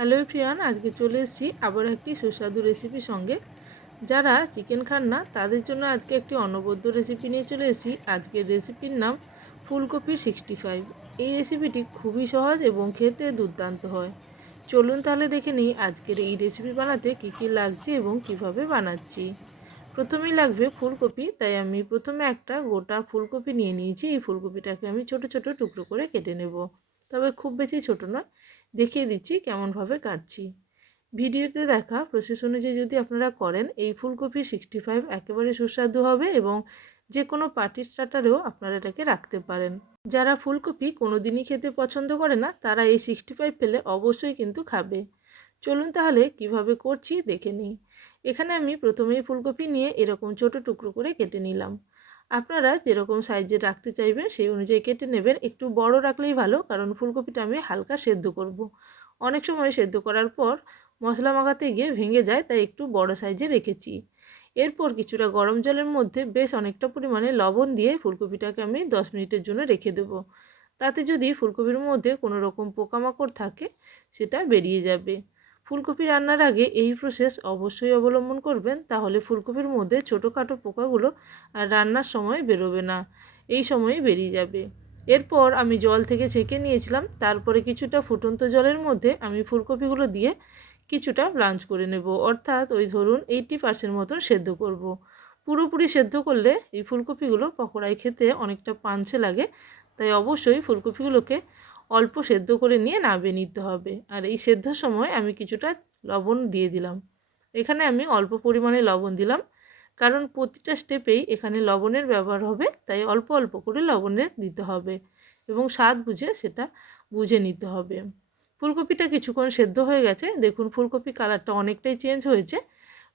Hello everyone, আজকে চলে এসেছি আবার একটি সুস্বাদু রেসিপির সঙ্গে। যারা চিকেন খান না তাদের জন্য আজকে একটি অনবদ্য রেসিপি নিয়ে চলে এসেছি। আজকের রেসিপির নাম ফুলকপির 65। এই রেসিপিটি খুবই সহজ এবং খেতে দুর্দান্ত হয়। চলুন তাহলে দেখে নিই আজকের এই রেসিপি বানাতে কী কী লাগছে এবং কিভাবে বানাচ্ছি। প্রথমেই লাগবে ফুলকপি, তাই আমি প্রথমে একটা গোটা ফুলকপি নিয়ে নিয়েছি। এই ফুলকপিটাকে আমি ছোট ছোট টুকরো করে কেটে নেব, তবে খুব বেশি ছোট নয়। দেখিয়ে দিচ্ছি কেমনভাবে কাটছি। ভিডিওতে দেখা প্রসেস অনুযায়ী যদি আপনারা করেন, এই ফুলকপি 65 একেবারে সুস্বাদু হবে এবং যে কোনো পার্টি স্টার্টারেও আপনারা এটাকে রাখতে পারেন। যারা ফুলকপি কোনো দিনই খেতে পছন্দ করে না তারা এই 65 পেলে অবশ্যই কিন্তু খাবে। চলুন তাহলে কিভাবে করছি দেখে নিই। এখানে আমি প্রথমেই ফুলকপি নিয়ে এরকম ছোট টুকরো করে কেটে নিলাম। আপনারা যেরকম সাইজের রাখতে চাইবেন সেই অনুযায়ী কেটে নেবেন। একটু বড় রাখলেই ভালো, কারণ ফুলকপিটা আমি হালকা সেদ্ধ করব। অনেক সময় সেদ্ধ করার পর মশলা মাখাতে গিয়ে ভেঙে যায়, তাই একটু বড় সাইজে রেখেছি। এরপর কিছুটা গরম জলের মধ্যে বেশ অনেকটা পরিমাণে লবণ দিয়ে ফুলকপিটাকে আমি 10 মিনিটের জন্য রেখে দেবো। তাতে যদি ফুলকপির মধ্যে কোনো রকম পোকামাকড় থাকে সেটা বেরিয়ে যাবে। ফুলকপি রান্নার আগে এই প্রসেস অবশ্যই অবলম্বন করবেন, তাহলে ফুলকপির মধ্যে ছোটোখাটো পোকাগুলো আর রান্নার সময় বেরোবে না, এই সময়ই বেরিয়ে যাবে। এরপর আমি জল থেকে ছেঁকে নিয়েছিলাম, তারপরে কিছুটা ফুটন্ত জলের মধ্যে আমি ফুলকপিগুলো দিয়ে কিছুটা ব্লাঞ্চ করে নেব, অর্থাৎ ওই ধরুন 80% মতন সেদ্ধ করব। পুরোপুরি সেদ্ধ করলে এই ফুলকপিগুলো পকোড়ায় খেতে অনেকটা পানসে লাগে, তাই অবশ্যই ফুলকপিগুলোকে অল্প সেদ্ধ করে নিয়ে নামিয়ে নিতে হবে। আর এই সেদ্ধর সময় আমি কিছুটা লবণ দিয়ে দিলাম। এখানে আমি অল্প পরিমাণে লবণ দিলাম, কারণ প্রতিটা স্টেপেই এখানে লবণের ব্যবহার হবে, তাই অল্প অল্প করে লবণের দিতে হবে এবং স্বাদ বুঝে সেটা বুঝে নিতে হবে। ফুলকপিটা কিছুক্ষণ সেদ্ধ হয়ে গেছে, দেখুন ফুলকপি কালারটা অনেকটাই চেঞ্জ হয়েছে।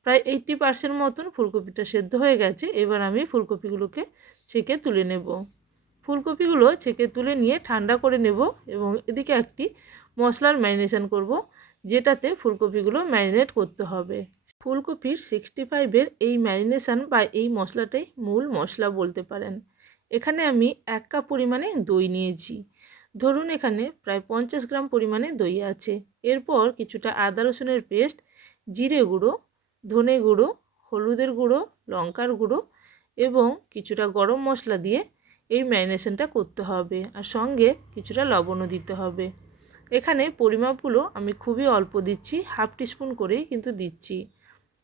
প্রায় 80% মতন ফুলকপিটা সেদ্ধ হয়ে গেছে। এবার আমি ফুলকপিগুলোকে ছেঁকে তুলে নেব। ফুলকপিগুলো ছেঁকে তুলে নিয়ে ঠান্ডা করে নেব এবং এদিকে একটি মশলার ম্যারিনেশন করব, যেটাতে ফুলকপিগুলো ম্যারিনেট করতে হবে। ফুলকপির 65-এর এই ম্যারিনেশন বা এই মশলাটাই মূল মশলা বলতে পারেন। এখানে আমি 1 কাপ পরিমাণে দই নিয়েছি। ধরুন এখানে প্রায় 50 গ্রাম পরিমাণে দই আছে। এরপর কিছুটা আদা রসুনের পেস্ট, জিরে গুঁড়ো, ধনে গুঁড়ো, হলুদের গুঁড়ো, লঙ্কার গুঁড়ো এবং কিছুটা গরম মশলা দিয়ে এই ম্যারিনেশনটা করতে হবে, আর সঙ্গে কিছুটা লবণও দিতে হবে। এখানে পরিমাপগুলো আমি খুবই অল্প দিচ্ছি, হাফ টিস্পুন করেই কিন্তু দিচ্ছি।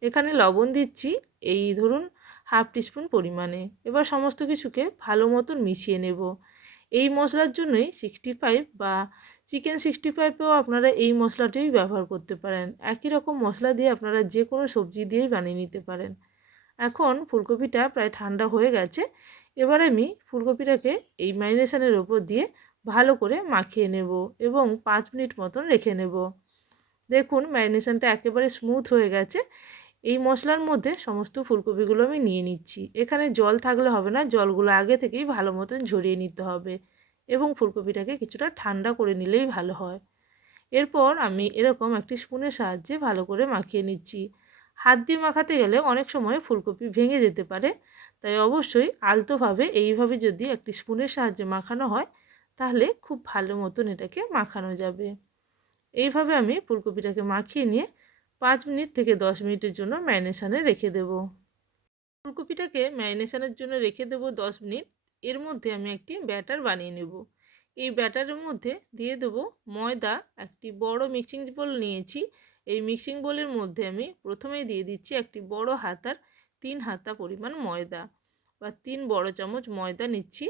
এখানে লবণ দিচ্ছি এই ধরুন হাফ টিস্পুন পরিমাণে। এবার সমস্ত কিছুকে ভালো মতন মিশিয়ে নেব। এই মশলার জন্যই 65 বা চিকেন 65এও আপনারা এই মশলাটাই ব্যবহার করতে পারেন। একই রকম মশলা দিয়ে আপনারা যে কোনো সবজি দিয়েই বানিয়ে নিতে পারেন। এখন ফুলকপিটা প্রায় ঠান্ডা হয়ে গেছে। এবার আমি ফুলকপিটাকে এই ম্যারিনেশনের ওপর দিয়ে ভালো করে মাখিয়ে নেব এবং 5 মিনিট মতন রেখে নেব। দেখুন ম্যারিনেশনটা একেবারে স্মুথ হয়ে গেছে। এই মশলার মধ্যে সমস্ত ফুলকপিগুলো আমি নিয়ে নিচ্ছি। এখানে জল থাকলে হবে না, জলগুলো আগে থেকেই ভালো মতন ঝরিয়ে নিতে হবে এবং ফুলকপিটাকে কিছুটা ঠান্ডা করে নিলেই ভালো হয়। এরপর আমি এরকম একটি স্পুনের সাহায্যে ভালো করে মাখিয়ে নিচ্ছি। হাত দিয়ে মাখাতে গেলে অনেক সময় ফুলকপি ভেঙে যেতে পারে, তাই অবশ্যই আলতোভাবে এইভাবে যদি একটি স্পুনের সাহায্যে মাখানো হয় তাহলে খুব ভালো মতন এটাকে মাখানো যাবে। এইভাবে আমি ফুলকপিটাকে মাখিয়ে নিয়ে 5 মিনিট থেকে 10 মিনিটের জন্য ম্যারিনেশনে রেখে দেব। ফুলকপিটাকে ম্যারিনেশনের জন্য রেখে দেবো 10 মিনিট। এর মধ্যে আমি একটি ব্যাটার বানিয়ে নেব। এই ব্যাটারের মধ্যে দিয়ে দেবো ময়দা। একটি বড় মিক্সিং বোল নিয়েছি। এই মিক্সিং বোলের মধ্যে আমি প্রথমেই দিয়ে দিচ্ছি একটি বড় হাতার 3 হাতা পরিমাণ ময়দা বা 3 বড় চামচ ময়দা নিচ্ছি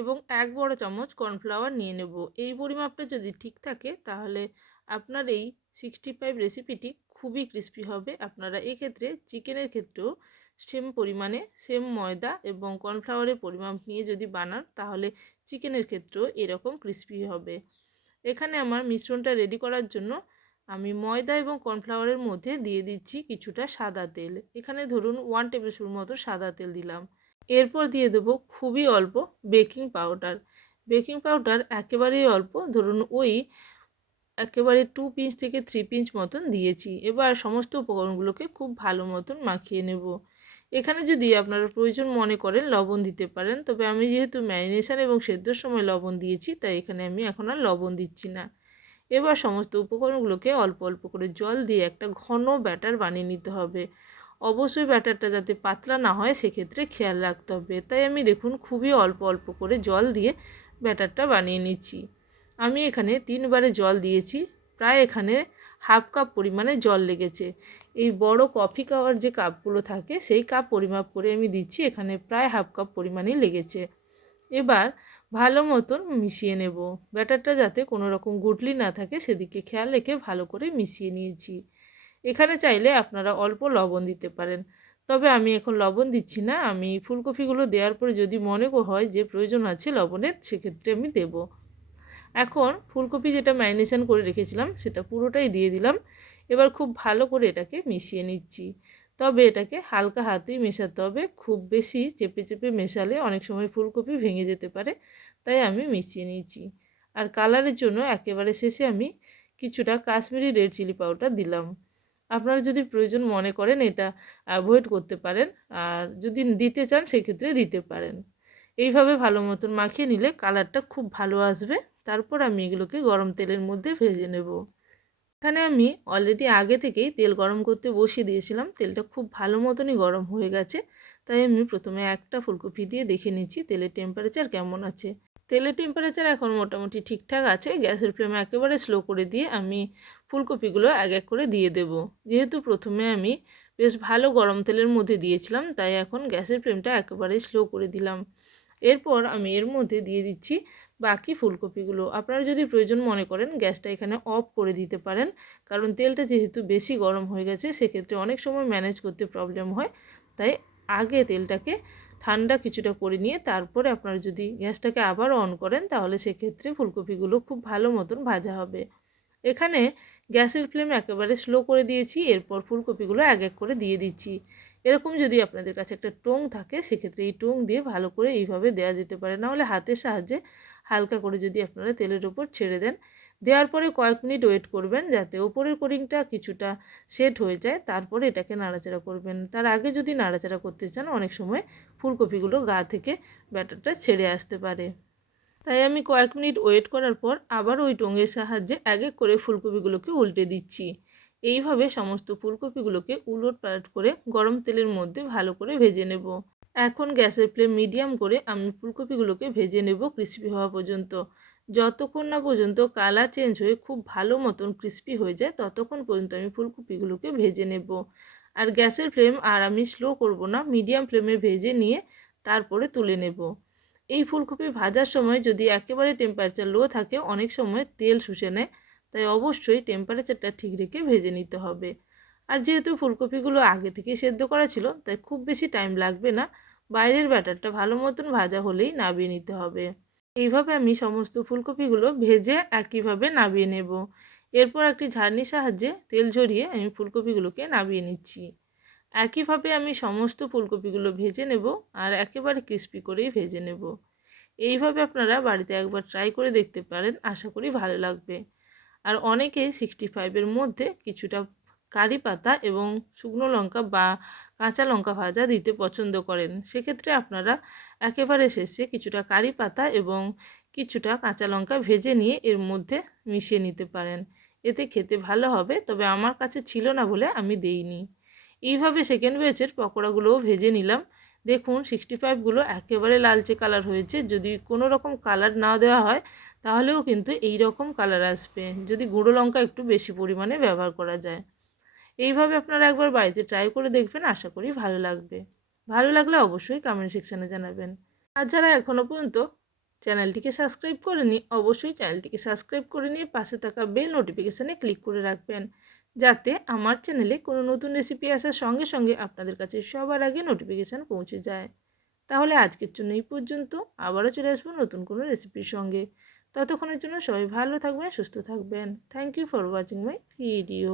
এবং 1 বড় চামচ কর্নফ্লাওয়ার নিয়ে নেব। এই পরিমাপটা যদি ঠিক থাকে তাহলে আপনার এই 65 রেসিপিটি খুবই ক্রিস্পি হবে। আপনারা এক্ষেত্রে চিকেনের ক্ষেত্রেও সেম পরিমাণে সেম ময়দা এবং কর্নফ্লাওয়ারের পরিমাপ নিয়ে যদি বানান তাহলে চিকেনের ক্ষেত্রেও এরকম ক্রিস্পি হবে। এখানে আমার মিশ্রণটা রেডি করার জন্য আমি ময়দা এবং কর্নফ্লাওয়ারের মধ্যে দিয়ে দিচ্ছি কিছুটা সাদা তেল। এখানে ধরুন 1 টেবিল স্পুন মতো সাদা তেল দিলাম। এরপর দিয়ে দেবো খুবই অল্প বেকিং পাউডার। বেকিং পাউডার একেবারেই অল্প, ধরুন ওই একেবারে 2 পিঞ্চ থেকে 3 পিঞ্চ মতন দিয়েছি। এবার সমস্ত উপকরণগুলোকে খুব ভালো মতন মাখিয়ে নেব। এখানে যদি আপনারা প্রয়োজন মনে করেন লবণ দিতে পারেন, তবে আমি যেহেতু ম্যারিনেশন এবং সেদ্ধর সময় লবণ দিয়েছি তাই এখানে আমি এখন আর লবণ দিচ্ছি না। এবার সমস্ত উপকরণগুলোকে অল্প অল্প করে জল দিয়ে একটা ঘন ব্যাটার বানিয়ে নিতে হবে। অবশ্যই ব্যাটারটা যাতে পাতলা না হয় সেক্ষেত্রে খেয়াল রাখতে হবে। তাই আমি দেখুন খুবই অল্প অল্প করে জল দিয়ে ব্যাটারটা বানিয়ে নিচ্ছি। আমি এখানে 3 বারে জল দিয়েছি, প্রায় এখানে হাফ কাপ পরিমাণে জল লেগেছে। এই বড় কফি খাওয়ার যে কাপগুলো থাকে সেই কাপ পরিমাপ করে আমি দিচ্ছি, এখানে প্রায় হাফ কাপ পরিমাণেই লেগেছে। এবার ভালো মতন মিশিয়ে নেব। ব্যাটারটা যাতে কোনো রকম গুটলি না থাকে সেদিকে খেয়াল রেখে ভালো করে মিশিয়ে নিয়েছি। এখানে চাইলে আপনারা অল্প লবণ দিতে পারেন, তবে আমি এখন লবণ দিচ্ছি না। আমি ফুলকপিগুলো দেওয়ার পরে যদি মনে হয় যে প্রয়োজন আছে লবণের, সেক্ষেত্রে আমি দেব। এখন ফুলকপি যেটা ম্যারিনেশন করে রেখেছিলাম সেটা পুরোটাই দিয়ে দিলাম। এবার খুব ভালো করে এটাকে মিশিয়ে নিচ্ছি, তবে এটাকে হালকা হাতেই মেশাতে হবে। খুব বেশি চেপে চেপে মেশালে অনেক সময় ফুলকপি ভেঙে যেতে পারে, তাই আমি মিশিয়ে নিয়েছি। আর কালারের জন্য একেবারে শেষে আমি কিছুটা কাশ্মীরি রেড চিলি পাউডার দিলাম। আপনারা যদি প্রয়োজন মনে করেন এটা অ্যাভয়েড করতে পারেন, আর যদি দিতে চান সেক্ষেত্রে দিতে পারেন। এইভাবে ভালো মতন মাখিয়ে নিলে কালারটা খুব ভালো আসবে। তারপর আমি এগুলোকে গরম তেলের মধ্যে ভেজে নেব। এখানে আমি অলরেডি আগে থেকেই তেল গরম করতে বসিয়ে দিয়েছিলাম। তেলটা খুব ভালো মতনই গরম হয়ে গেছে, তাই আমি প্রথমে একটা ফুলকপি দিয়ে দেখে নিচ্ছি তেলের টেম্পারেচার কেমন আছে। তেলের টেম্পারেচার এখন মোটামুটি ঠিকঠাক আছে। গ্যাসের ফ্লেম একেবারে স্লো করে দিয়ে আমি ফুলকপিগুলো এক এক করে দিয়ে দেব। যেহেতু প্রথমে আমি বেশ ভালো গরম তেলের মধ্যে দিয়েছিলাম, তাই এখন গ্যাসের ফ্লেমটা একেবারে স্লো করে দিলাম। এরপর আমি এর মধ্যে দিয়ে দিচ্ছি বাকি ফুলকপিগুলো। আপনারা যদি প্রয়োজন মনে করেন গ্যাসটা এখানে অফ করে দিতে পারেন, কারণ তেলটা যেহেতু বেশি গরম হয়ে গেছে সেক্ষেত্রে অনেক সময় ম্যানেজ করতে প্রবলেম হয়। তাই আগে তেলটাকে ঠান্ডা কিছুটা করে নিয়ে তারপরে আপনারা যদি গ্যাসটাকে আবার অন করেন তাহলে সেক্ষেত্রে ফুলকপিগুলো খুব ভালো মতন ভাজা হবে। এখানে গ্যাসের ফ্লেম একেবারে স্লো করে দিয়েছি। এরপর ফুলকপিগুলো এক এক করে দিয়ে দিচ্ছি। এরকম যদি আপনাদের কাছে একটা টোং থাকে সেক্ষেত্রে এই টোং দিয়ে ভালো করে এইভাবে দেওয়া যেতে পারে, নাহলে হাতের সাহায্যে হালকা করে যদি আপনারা তেলের ওপর ছেড়ে দেন, দেওয়ার পরে কয়েক মিনিট ওয়েট করবেন যাতে ওপরের কোটিংটা কিছুটা সেট হয়ে যায়, তারপরে এটাকে নাড়াচাড়া করবেন। তার আগে যদি নাড়াচাড়া করতে চান অনেক সময় ফুলকপিগুলো গা থেকে ব্যাটারটা ছেড়ে আসতে পারে। তাই আমি কয়েক মিনিট ওয়েট করার পর আবার ওই টোঙের সাহায্যে এক এক করে ফুলকপিগুলোকে উল্টে দিচ্ছি। এইভাবে সমস্ত ফুলকপিগুলোকে উলট পালট করে গরম তেলের মধ্যে ভালো করে ভেজে নেব। এখন গ্যাসের ফ্লেম মিডিয়াম করে আমি ফুলকপিগুলোকে ভেজে নেব ক্রিস্পি হওয়া পর্যন্ত। যতক্ষণ না পর্যন্ত কালার চেঞ্জ হয়ে খুব ভালো মতন ক্রিস্পি হয়ে যায় ততক্ষণ পর্যন্ত আমি ফুলকপিগুলোকে ভেজে নেব। আর গ্যাসের ফ্লেম আর আমি স্লো করব না, মিডিয়াম ফ্লেমে ভেজে নিয়ে তারপরে তুলে নেব। এই ফুলকপি ভাজার সময় যদি একেবারে টেম্পারেচার লো থাকে অনেক সময় তেল শুষে নেয়, তাই অবশ্যই টেম্পারেচারটা ঠিক রেখে ভেজে নিতে হবে। আর যেহেতু ফুলকপিগুলো আগে থেকে সেদ্ধ করা ছিল তাই খুব বেশি টাইম লাগবে না। বাইরের ব্যাটারটা ভালো মতন ভাজা হলেই নামিয়ে নিতে হবে। এইভাবে আমি সমস্ত ফুলকপিগুলো ভেজে একইভাবে নামিয়ে নেব। এরপর একটি ঝাড়নির সাহায্যে তেল ঝরিয়ে আমি ফুলকপিগুলোকে নামিয়ে নিচ্ছি। একইভাবে আমি সমস্ত ফুলকপিগুলো ভেজে নেব আর একেবারে ক্রিস্পি করেই ভেজে নেব। এইভাবে আপনারা বাড়িতে একবার ট্রাই করে দেখতে পারেন, আশা করি ভালো লাগবে। আর অনেকে 65-এর মধ্যে কিছুটা কারি পাতা এবং শুকনো লঙ্কা বা কাঁচা লঙ্কা ভাজা দিতে পছন্দ করেন। সেক্ষেত্রে আপনারা একেবারে শেষে কিছুটা কারি পাতা এবং কিছুটা কাঁচা লঙ্কা ভেজে নিয়ে এর মধ্যে মিশিয়ে নিতে পারেন। এতে খেতে ভালো হবে, তবে আমার কাছে ছিল না বলে আমি দেইনি। এইভাবে সেকেন্ড ব্যাচের পকোড়াগুলোও ভেজে নিলাম। দেখুন 65গুলো একেবারে লালচে কালার হয়েছে। যদি কোনো রকম কালার না দেওয়া হয় তাহলেও কিন্তু এই রকম কালার আসবে, যদি গুঁড়ো লঙ্কা একটু বেশি পরিমাণে ব্যবহার করা যায়। এইভাবে আপনারা একবার বাড়িতে ট্রাই করে দেখবেন, আশা করি ভালো লাগবে। ভালো লাগলে অবশ্যই কমেন্ট সেকশানে জানাবেন। আর যারা এখনও পর্যন্ত চ্যানেলটিকে সাবস্ক্রাইব করেনি অবশ্যই চ্যানেলটিকে সাবস্ক্রাইব করে নিয়ে পাশে থাকা বেল নোটিফিকেশানে ক্লিক করে রাখবেন, যাতে আমার চ্যানেলে কোনো নতুন রেসিপি আসার সঙ্গে সঙ্গে আপনাদের কাছে সবার আগে নোটিফিকেশান পৌঁছে যায়। তাহলে আজকের জন্য এই পর্যন্ত। আবারও চলে আসবো নতুন কোনো রেসিপির সঙ্গে। ততক্ষণের জন্য সবাই ভালো থাকবেন, সুস্থ থাকবেন। Thank you for watching my video.